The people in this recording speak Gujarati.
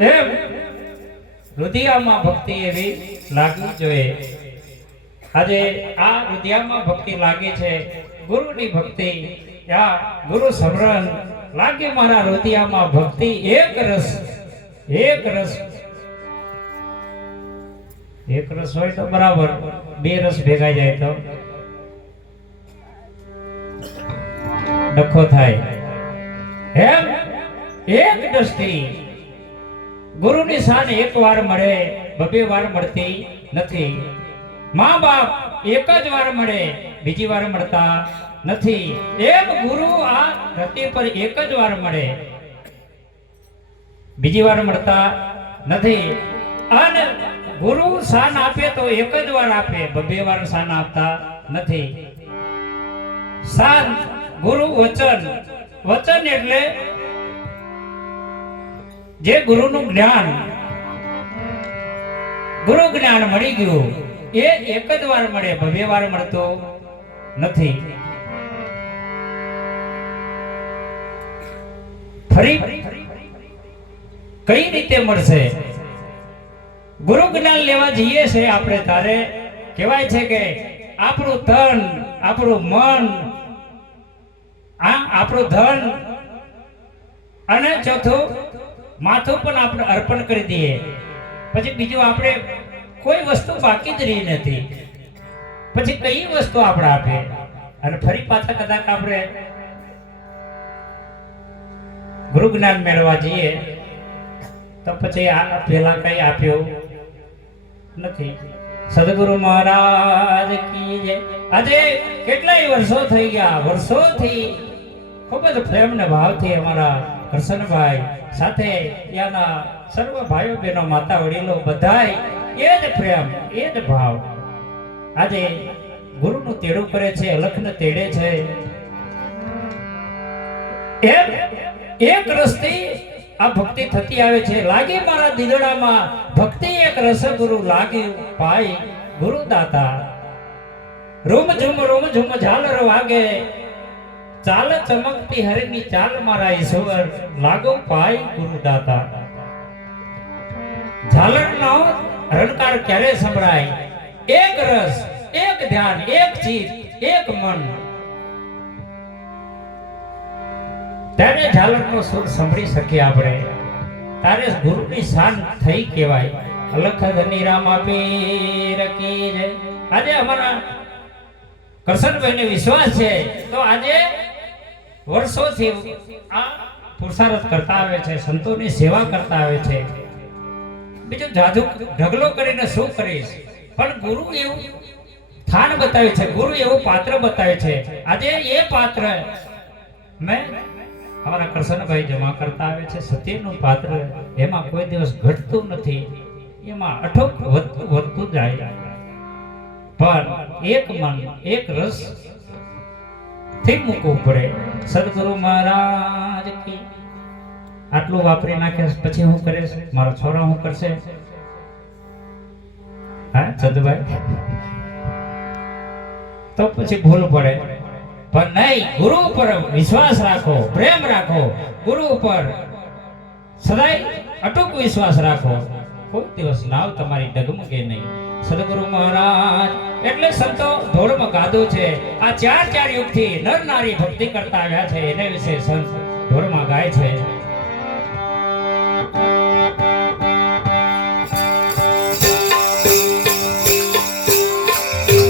એમ રુધિયામાં ભક્તિ એવી લાગવી જોઈએ. આજે આ રુધિયામાં ભક્તિ લાગી છે, ગુરુની ભક્તિ, આ ગુરુ સમરણ લાગે મારા રુધિયામાં ભક્તિ. એક રસ હોય તો બરાબર, બે રસ ભેગા જાય તો ડખો થાય. એમ એક દ્રષ્ટિ ગુરુની શાન એક વાર મળે, બબે વાર મળતી નથી. મા બાપ એક જ વાર મળે, બીજી વાર મળતા નથી. એમ ગુરુ આ ધરતી પર એક જ વાર મળે, બીજી વાર મળતા નથી. અને ગુરુ શાન આપે તો એક જ વાર આપે, બબે વાર શાન આપતા નથી. શાન ગુરુ વચન, વચન એટલે જે ગુરુનું જ્ઞાન, ગુરુ જ્ઞાન મળી ગયું એ એક જ વાર મળે, બબે વાર મળતો નથી. ફરી કઈ રીતે મળશે? ગુરુ જ્ઞાન લેવા જઈએ છે આપણે તારે કહેવાય છે કે આપણું તન, આપણું મન, આપણું ધન અને ચોથું માથું પણ આપણે અર્પણ કરી દઈએ. પછી બીજું આપણે કોઈ વસ્તુ બાકી જ રહી નથી. પછી કઈ વસ્તુ આપણે આપે? અને ફરી પાછા કદાચ આપણે ગુરુ જ્ઞાન મેળવવા જઈએ તો પછી આ પેલા કઈ આપ્યું નથી. સદગુરુ મહારાજ કી જય. આજે કેટલાય વર્ષો થઈ ગયા, વર્ષોથી ખૂબ જ પ્રેમ ને ભાવથી અમારા કરશનભાઈ સાથે ત્યાંના સર્વ ભાઈઓ બહેનો, માતા વડીલો બધાય એ જ પ્રેમ, એ જ ભાવ આજે ગુરુનું તેડું કરે છે, અલખને તેડે છે. એમ એક રસથી આ ભક્તિ થતી આવે છે. લાગે મારા દિલડામાં ભક્તિ એક રસ ગુરુ લાગે પાય ગુરુ દાતા. રૂમ ઝુમ ઝાલર વાગે, ચાલ ચમકતી હરની ચાલ મારા ઈશ્વર લાગો પાય ગુરુ દાતા. ઝાલરનો રણકાર ક્યારે સંભળાય? એક રસ, એક ધ્યાન, એક ચિત્ત, એક મન, ત્યારે ઝાલરનો સુર સાંભળી શકીએ આપણે. તારે ગુરુની શાન થઈ કહેવાય. અલખ ધની રામા પીર કી જય. આજે અમારા કરશનભાઈને વિશ્વાસ છે તો આજે વર્ષોથી આ પુરુષાર્થ કરતા આવે છે, સંતોની સેવા કરતા આવે છે. બીજું જાદુ ઢગલો કરીને શું કરીશ? પણ ગુરુ એવું સ્થાન બતાવે છે, ગુરુ એવું પાત્ર બતાવે છે. આજે એ પાત્ર મેં અમારા કરશનભાઈ જમા કરતા આવે છે. સત્યનું પાત્ર, એમાં કોઈ દિવસ ઘટતું નથી, એમાં અઠોક વધતું જાય. પણ એક મન, એક રસ થી મૂકવું પડે. સદગુરુ મહારાજ કી. આટલું વાપરી નાખે પછી હું કરે? મારો છોરા હું કરશે? હા સદભાઈ, તો પછી ભૂલ પડે. પણ નહીં, ગુરુ ઉપર વિશ્વાસ રાખો, પ્રેમ રાખો, ગુરુ ઉપર સદાય અટૂટ વિશ્વાસ રાખો. કોઈ દિવસ નાવ તમારી ડગમગે નહીં. સદગુરુ મહારાજ એટલે સંતો ધોળમાં ગાધું છે. આ ચાર યુગથી નર નારી ભક્તિ કરતા આવ્યા છે, એને વિશે સંત ધોળમાં ગાય છે.